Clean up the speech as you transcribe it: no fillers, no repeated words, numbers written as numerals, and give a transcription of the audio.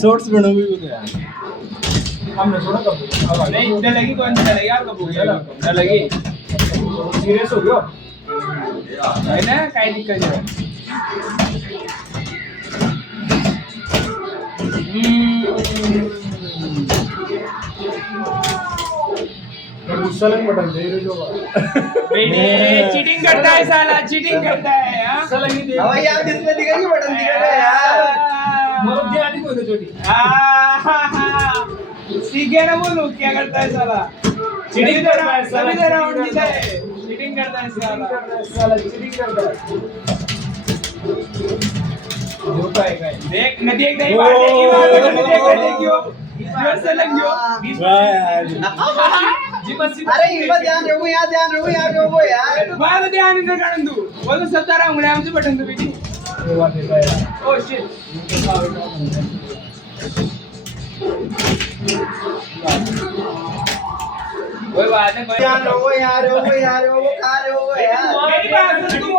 शॉर्ट्स बनाओगे तो यार हमने थोड़ा कब नहीं इधर लगी कौन सी लगी यार कब इधर लगी सीरियस हो गया है ना काय दिक्कत है गुस्सा लग बटन दे रहे जो बेटे चीटिंग करता है साला चीटिंग करता है हाँ गुस्सा लगी दे अब यार डिस्प्ले दिखाई बटन दिखाएगा यार मतलब क्या आदि कोई छोटी सीख गया ना बोलू क्या करता है साला चीटिंग करता है साला, सभी तरह चीटिंग जीता है चीटिंग करता है साला साला चीटिंग करता है धोखा है काय देख न देख नहीं बात देखी बात देख देखियो जोर से लगियो वाह यार जी बस अरे इधर ध्यान रखो यार यार बाल ध्यान न काढून तू बोल सतारा उंगळे आमचे बटन तू बेटी वो बात है यार ओ शिट कोई बात नहीं ध्यान रखो यार वो खा रहे हो यार मेरी बात सुन तू